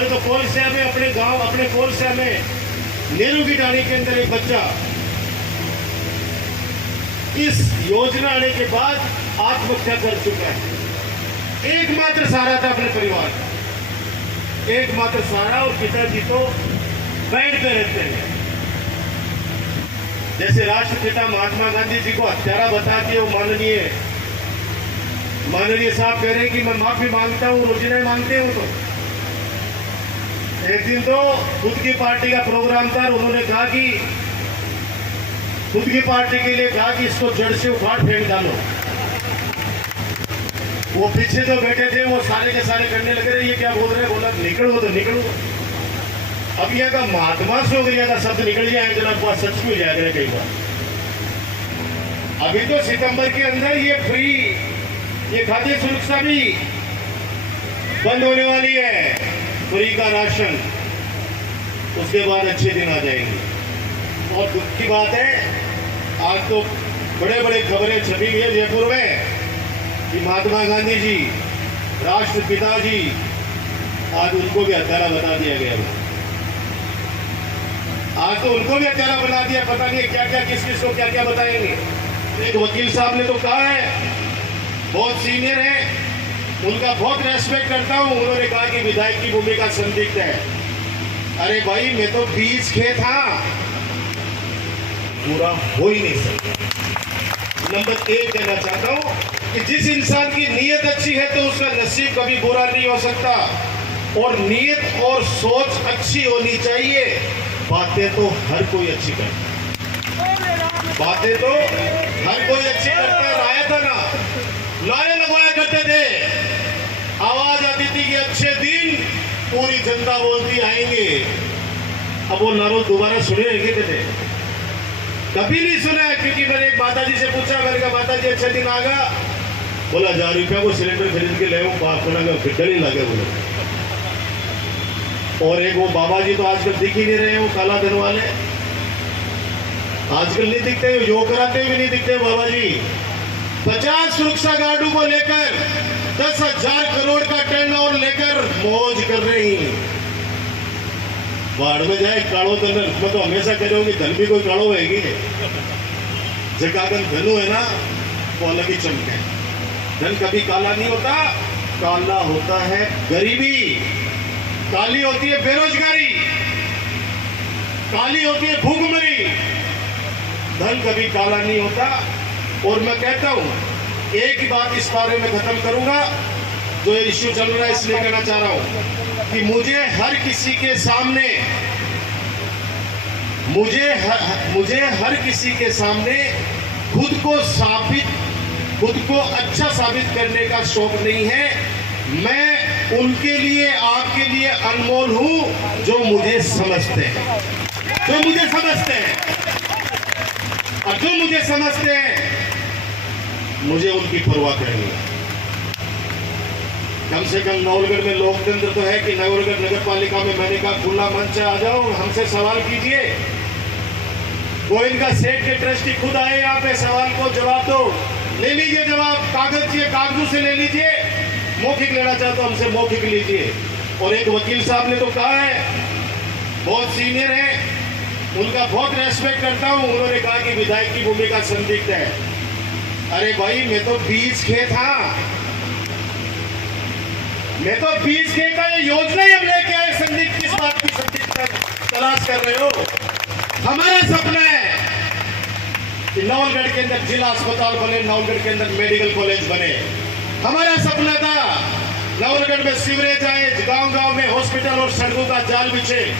हमारे तो कोलसिया में अपने गांव अपने कोलसिया में नेहरू की डाली के अंदर एक बच्चा इस योजना आने के बाद आत्महत्या कर चुका है। एकमात्र सहारा था अपने परिवार का, एकमात्र सहारा, और पिताजी तो बेड पे रहते हैं। जैसे राष्ट्रपिता महात्मा गांधी जी को हत्यारा बता के वो माननीय साहब कह रहे हैं कि मैं माफी मांगता हूं, रोजिना मांगते हूं। तो एक दिन तो खुद की पार्टी का प्रोग्राम था, उन्होंने कहा कि खुद की पार्टी के लिए कहा कि इसको जड़ से उखाड़ फेंक डालो। वो पीछे जो बैठे थे वो सारे के सारे करने लगे, ये क्या बोल रहे हैं, बोला निकलो तो निकलो। अब यहाँ का महात्मा से हो गया का शब्द निकल जाए जनाब, बात सच में जाएगा कई बार। अभी तो सितंबर के अंदर ये फ्री, ये खाद्य सुरक्षा भी बंद होने वाली है, फ्री का राशन। उसके बाद अच्छे दिन आ जाएंगे। और दुख की बात है, आज तो बड़े बड़े खबरें छपी हुई है जयपुर में कि महात्मा गांधी जी, राष्ट्रपिता जी, आज उनको भी हत्यारा बता दिया गया। आज तो उनको भी हत्यारा बना दिया, पता नहीं क्या क्या किस किस को क्या क्या बताएंगे। एक वकील साहब ने तो कहा है, बहुत सीनियर है, उनका बहुत रेस्पेक्ट करता हूं, उन्होंने कहा कि विधायक की भूमिका संदिग्ध है। अरे भाई, मैं तो बीज खेत था, पूरा हो ही नहीं सकता। नंबर एक कहना चाहता हूं कि जिस इंसान की नीयत अच्छी है तो उसका नसीब कभी बुरा नहीं हो सकता, और नीयत और सोच अच्छी होनी चाहिए। बातें तो हर कोई अच्छी करता है, बातें तो हर कोई अच्छी करता है। राया था ना, नारे लगवाया करते थे, आवाज आती थी कि अच्छे दिन, पूरी जनता बोलती आएंगे। अब वो नारों दोबारा सुने थे? कभी नहीं सुना है, क्योंकि मैंने एक माता जी से पूछा, मैंने कहा माता जी अच्छे दिन आगा? बोला 1000 रुपया को सिलेंडर खरीद के ले फिर नहीं लगे बोले। और एक वो बाबा जी तो आजकल दिख ही नहीं रहे, वो काला धन वाले आजकल नहीं दिखते, योग कराते भी नहीं दिखते बाबा जी। 50 सुरक्षा गार्डों को लेकर 10,000 करोड़ का टर्नओवर लेकर मौज कर रही। बाढ़ में जाए काड़ो धन, मैं तो हमेशा कह रहा हूँ कि धन भी कोई काड़ो है, जगागन धनु है ना, वो अलग ही चमके। धन कभी काला नहीं होता, काला होता है गरीबी, काली होती है बेरोजगारी, काली होती है भूखमरी। धन कभी काला नहीं होता। और मैं कहता हूं, एक ही बात इस बारे में खत्म करूंगा, जो ये इश्यू चल रहा है इसलिए कहना चाह रहा हूं कि मुझे हर किसी के सामने, मुझे हर किसी के सामने खुद को अच्छा साबित करने का शौक नहीं है। मैं उनके लिए, आपके लिए अनमोल हूं जो मुझे समझते हैं, और जो मुझे समझते हैं, मुझे उनकी परवाह करनी है। कम से कम नवलगढ़ में लोकतंत्र तो है कि नवलगढ़ नगर पालिका में मैंने कहा खुला मंच आ जाओ, हमसे सवाल कीजिए। गोविंद का सेठ के ट्रस्टी खुद आए यहाँ पे, सवाल को जवाब दो, ले लीजिए जवाब, कागज चाहिए कागजों से ले लीजिए, मौखिक लेना चाहते हो हमसे मौखिक लीजिए। और एक वकील साहब ने तो कहा है, बहुत सीनियर है, उनका बहुत रेस्पेक्ट करता हूं, उन्होंने कहा कि विधायक की भूमिका संदिग्ध है। अरे भाई, मैं तो बीज खेत था, ये योजना ही हम लेके आए। संदिग्ध किस बात की संदिग्ध तलाश कर रहे हो? हमारा सपना है कि नवलगढ़ के अंदर जिला अस्पताल बने, नवलगढ़ के अंदर मेडिकल कॉलेज बने। हमारा सपना था नवलगढ़ में सीवरेज आए, गांव-गांव में हॉस्पिटल और सड़कों का जाल बिछे।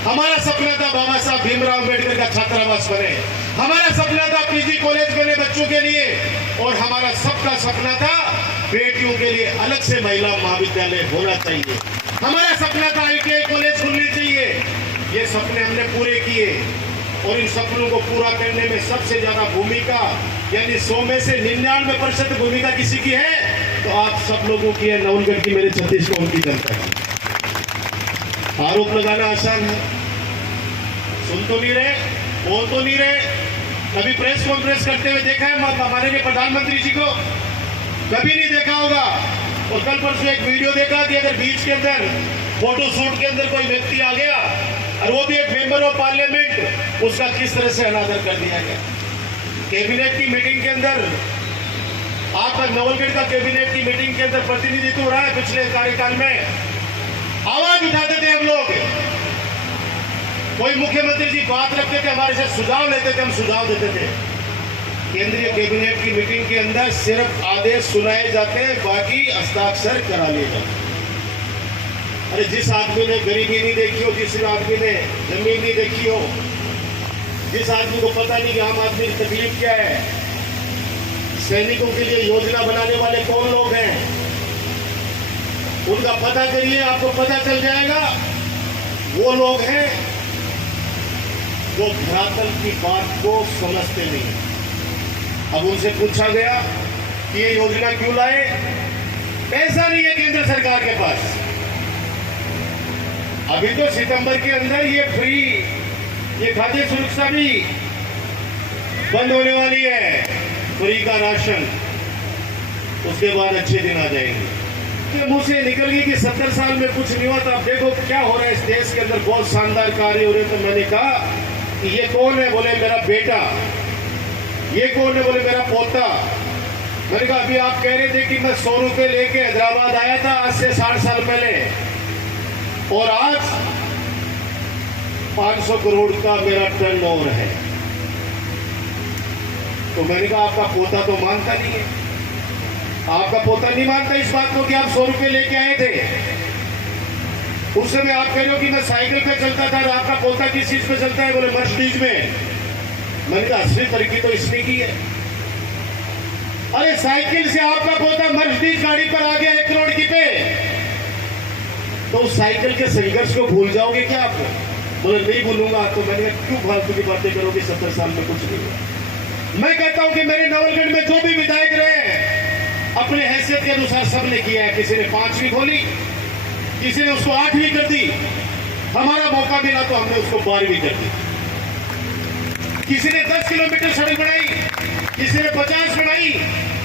हमारा सपना था बाबा साहब भीमराव अम्बेडकर का छात्रावास बने। हमारा सपना था पीजी कॉलेज बने बच्चों के लिए। और हमारा सबका सपना था बेटियों के लिए अलग से महिला महाविद्यालय होना चाहिए। हमारा सपना था ITI कॉलेज खुलनी चाहिए। ये सपने हमने पूरे किए, और इन सपनों को पूरा करने में सबसे ज्यादा भूमिका, यानी 100 में से 99% भूमिका किसी की है, तो आप सब लोगों की है, नवलगढ़ की, मेरे छत्तीसगढ़ की जनता की। आरोप लगाना आसान है, सुन तो नहीं रहे, बोल तो नहीं रहे। कभी प्रेस कॉन्फ्रेंस करते हुए देखा है माननीय प्रधानमंत्री जी को? कभी नहीं देखा होगा। और कल परसों एक वीडियो देखा कि अगर बीच के अंदर फोटो शूट के अंदर कोई व्यक्ति आ गया और वो भी एक मेंबर ऑफ पार्लियामेंट, उसका किस तरह से अनादर कर दिया गया। कैबिनेट की मीटिंग के अंदर आज तक नवलगढ़ का कैबिनेट की मीटिंग के अंदर प्रतिनिधित्व हो रहा है। पिछले कार्यकाल में आवाज उठाते थे हम लोग, कोई मुख्यमंत्री जी बात रखते थे, हमारे से सुझाव लेते थे, हम सुझाव देते थे। केंद्रीय कैबिनेट की मीटिंग के अंदर सिर्फ आदेश सुनाए जाते हैं, बाकी हस्ताक्षर करा लिए जाते हैं। अरे जिस आदमी ने गरीबी नहीं देखी हो, जिस आदमी ने जमीन नहीं देखी हो, जिस आदमी को पता नहीं कि आम आदमी की तकलीफ क्या है, सैनिकों के लिए योजना बनाने वाले कौन लोग हैं, उनका पता करिए, आपको पता चल जाएगा। वो लोग हैं जो धरातल की बात को समझते नहीं। अब उनसे पूछा गया कि ये योजना क्यों लाए, पैसा नहीं है केंद्र सरकार के पास। अभी तो सितंबर के अंदर ये फ्री, ये खाद्य सुरक्षा भी बंद होने वाली है, फ्री का राशन, उसके बाद अच्छे दिन आ जाएंगे। मुंह से निकल गई कि 70 साल में कुछ नहीं हुआ, तो अब देखो क्या हो रहा है इस देश के अंदर, बहुत शानदार कार्य हो रहे। तो मैंने कहा कि ये कौन है, बोले मेरा बेटा। ये कौन है, बोले मेरा पोता। मैंने कहा अभी आप कह रहे थे कि मैं 100 रुपए लेके हैदराबाद आया था आज से 60 साल पहले, और आज 500 करोड़ का मेरा टर्नओवर है। तो मैंने कहा आपका पोता तो मानता नहीं है, आपका पोता नहीं मानता इस बात को कि आप 100 रुपए लेके आए थे। उस समय आप कह रहे हो कि मैं साइकिल पे चलता था, और आपका पोता किस चीज पे चलता है, बोले मर्सिडीज में। मैंने कहा असली तरक्की तो इसने की है। अरे साइकिल से आपका पोता मर्सिडीज गाड़ी पर आ गया 1 करोड़ की पे, तो उस साइकिल के संघर्ष को भूल जाओगे क्या आप? बोले नहीं भूलूंगा। तो मैंने कहा क्यों फालतू की बातें करोगे, 70 साल में कुछ नहीं हुआ। मैं कहता हूं कि मेरे नवलगढ़ में जो भी विधायक रहे अपने हैसियत के अनुसार सबने किया है। किसी ने 5वीं खोली, किसी ने उसको 8वीं कर दी, हमारा मौका मिला तो हमने उसको 12वीं कर दी। किसी ने 10 किलोमीटर सड़क बनाई, किसी ने 50 बनाई,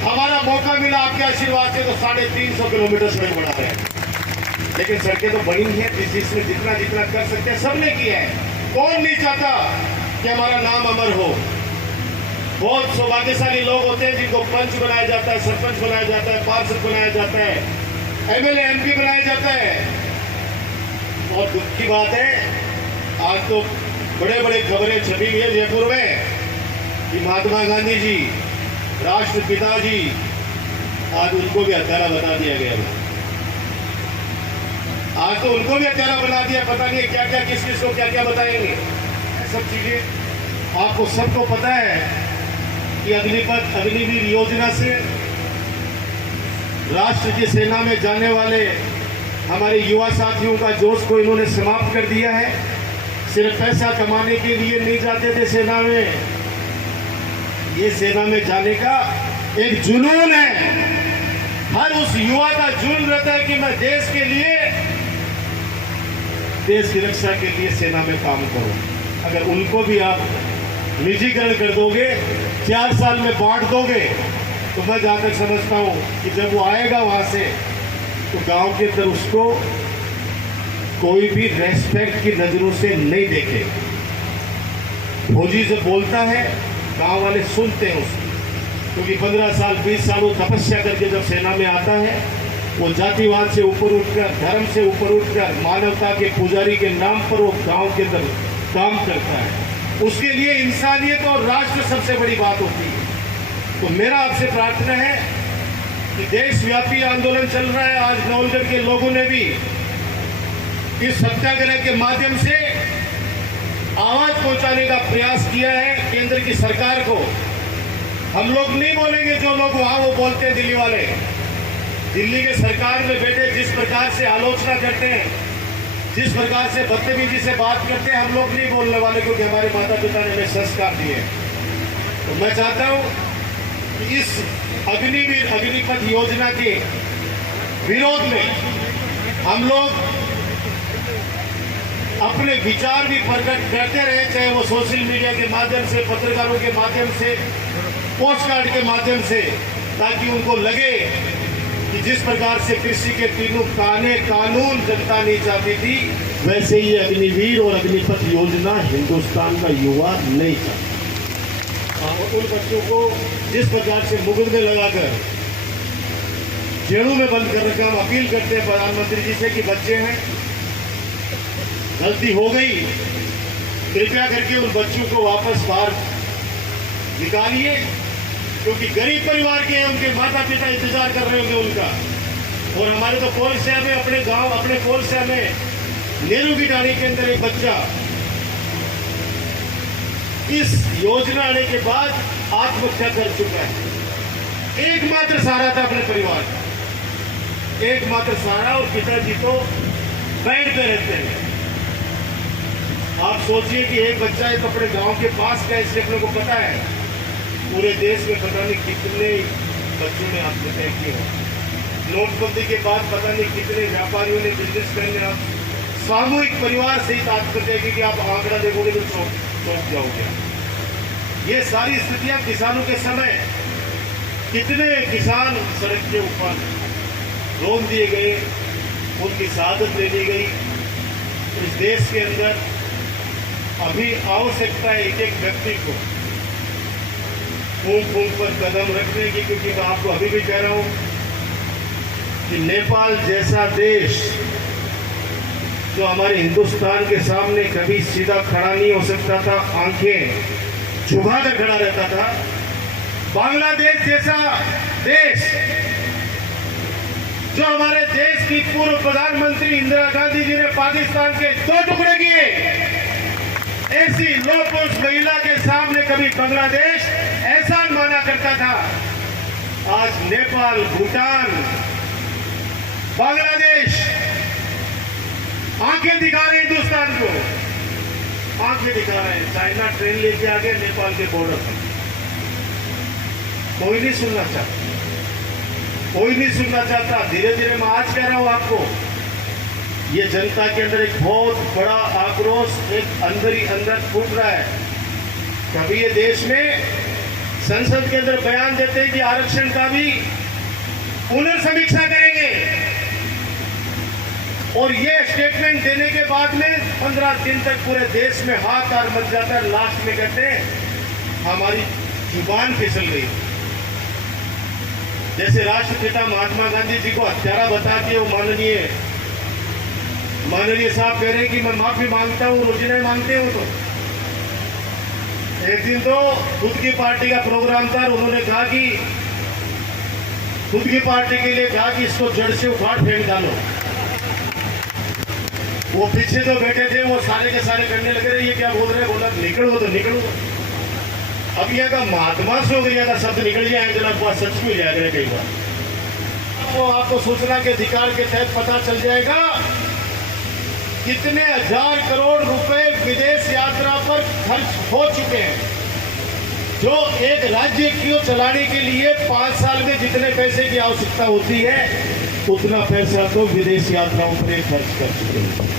हमारा मौका मिला आपके आशीर्वाद से तो 350 किलोमीटर सड़क बना रहे हैं। लेकिन सड़कें तो बनी है, जिसने जितना जितना कर सकते हैं सबने किया है। कौन नहीं चाहता कि हमारा नाम अमर हो। बहुत सौभाग्यशाली लोग होते हैं जिनको पंच बनाया जाता है, सरपंच बनाया जाता है, पार्षद बनाया जाता है, एमएलए एमपी बनाया जाता है। बहुत दुख की बात है, आज तो बड़े बड़े खबरें छपी हुई है जयपुर में कि महात्मा गांधी जी, राष्ट्रपिता जी, आज उनको भी हत्यारा बता दिया गया। आज तो उनको भी हत्यारा बना दिया, पता नहीं क्या क्या किस किस को क्या क्या बताएंगे। सब चीजें आपको सबको पता है कि अग्निपथ अग्निवीर योजना से राष्ट्र की सेना में जाने वाले हमारे युवा साथियों का जोश को इन्होंने समाप्त कर दिया है। सिर्फ पैसा कमाने के लिए नहीं जाते थे सेना में, ये सेना में जाने का एक जुनून है। हर उस युवा का जुनून रहता है कि मैं देश के लिए, देश की रक्षा के लिए सेना में काम करूं। अगर उनको भी आप निजीकरण कर दोगे, 4 साल में बांट दोगे, तो मैं जहां तक समझता हूं कि जब वो आएगा वहां से, तो गांव के अंदर उसको कोई भी रेस्पेक्ट की नजरों से नहीं देखे। फौजी से बोलता है, गांव वाले सुनते हैं उसको, क्योंकि 15 साल 20 साल वो तपस्या करके जब सेना में आता है, वो जातिवाद से ऊपर उठकर, धर्म से ऊपर उठकर, मानवता के पुजारी के नाम पर वो गांव के अंदर काम करता है। उसके लिए इंसानियत और राष्ट्र सबसे बड़ी बात होती है। तो मेरा आपसे प्रार्थना है कि देशव्यापी आंदोलन चल रहा है। आज नवलगढ़ के लोगों ने भी इस सत्याग्रह के माध्यम से आवाज पहुंचाने का प्रयास किया है केंद्र की सरकार को। हम लोग नहीं बोलेंगे जो लोग वहां वो बोलते हैं दिल्ली वाले। दिल्ली के सरकार में बैठे जिस प्रकार से आलोचना करते हैं, जिस प्रकार से बदतमीजी से बात करते हैं, हम लोग नहीं बोलने वाले, क्योंकि हमारे माता पिता ने हमें संस्कार दिए। तो मैं चाहता हूं कि इस अग्निवीर अग्निपथ योजना के विरोध में हम लोग अपने विचार भी प्रकट करते रहे, चाहे वो सोशल मीडिया के माध्यम से, पत्रकारों के माध्यम से, पोस्ट कार्ड के माध्यम से, ताकि उनको लगे कि जिस प्रकार से कृषि के तीनों कानून जनता नहीं चाहती थी, वैसे ही अग्निवीर और अग्निपथ योजना हिंदुस्तान का युवा नहीं चाहता। और उन बच्चों को जिस प्रकार से मुकदमे लगाकर जेलों में बंद कर रखा, हम अपील करते हैं प्रधानमंत्री जी से कि बच्चे हैं, गलती हो गई, कृपया करके उन बच्चों को वापस बाहर निकालिए, क्योंकि गरीब परिवार के हैं, उनके माता पिता इंतजार कर रहे होंगे उनका। और हमारे तो कोल शहर में, अपने गांव, अपने कोल शहर में नेहरू की डाली के अंदर एक बच्चा इस योजना आने के बाद आत्महत्या कर चुका है। एकमात्र सहारा था अपने परिवार का, एकमात्र सहारा, और पिताजी तो बेड पे रहते हैं। आप सोचिए कि एक बच्चा एक अपने गांव के पास का, इसलिए अपने को पता है पूरे देश में पता नहीं कितने बच्चों ने आत्महत्या की है। नोटबंदी के बाद पता नहीं कितने व्यापारियों ने बिजनेस करने सामूहिक परिवार सहित आत्महत्या की, कि आप आंकड़ा देखोगे तो चौंक जाओगे। ये सारी स्थितियां किसानों के समय, कितने किसान सड़क के ऊपर रोक दिए गए, उनकी शहादत ले ली गई। इस देश के अंदर अभी आवश्यकता है एक एक व्यक्ति को फूंक फूंक पर कदम रखने की, क्योंकि मैं आपको अभी भी कह रहा हूं कि नेपाल जैसा देश जो हमारे हिंदुस्तान के सामने कभी सीधा खड़ा नहीं हो सकता था, आंखें झुकाकर खड़ा रहता था, बांग्लादेश जैसा देश जो हमारे देश की पूर्व प्रधानमंत्री इंदिरा गांधी जी ने पाकिस्तान के 2 टुकड़े किए, ऐसी लोपुरुष महिला के सामने कभी बांग्लादेश एहसान माना करता था। आज नेपाल, भूटान, बांग्लादेश आंखें दिखा रहे हिंदुस्तान को, आंखें दिखा रहे हैं। चाइना ट्रेन लेके आ गया नेपाल के बॉर्डर पर, कोई नहीं सुनना चाहता, कोई नहीं सुनना चाहता। धीरे धीरे मैं आज कह रहा हूं आपको, ये जनता के अंदर एक बहुत बड़ा आक्रोश एक अंदर ही अंदर फूट रहा है। कभी ये देश में संसद के अंदर बयान देते हैं कि आरक्षण का भी पुनर्समीक्षा करेंगे, और ये स्टेटमेंट देने के बाद में 15 दिन तक पूरे देश में हाहाकार मच जाता है। लास्ट में कहते हैं हमारी जुबान फिसल गई। जैसे राष्ट्रपिता महात्मा गांधी जी को हत्यारा बता के वो माननीय साहब कह रहे हैं कि मैं माफी मांगता हूं, मुझे नहीं मांगते हो। तो एक दिन तो खुद की पार्टी का प्रोग्राम था, उन्होंने कहा कि खुद की पार्टी के लिए कहा कि इसको जड़ से उखाड़ फेंक डालो। वो पीछे जो बैठे थे वो सारे के सारे करने लगे रहे, ये क्या बोल रहे हैं, बोला निकलो तो निकलो। अब यह का महात्मा से हो गया का शब्द निकल जाए जरा सच में जाएगा कई बार, वो आपको सूचना के अधिकार के तहत पता चल जाएगा कितने हजार करोड़ रुपए विदेश यात्रा पर खर्च हो चुके हैं। जो एक राज्य को चलाने के लिए 5 साल में जितने पैसे की आवश्यकता होती है, उतना पैसा तो विदेश यात्राओं पर खर्च कर चुके हैं।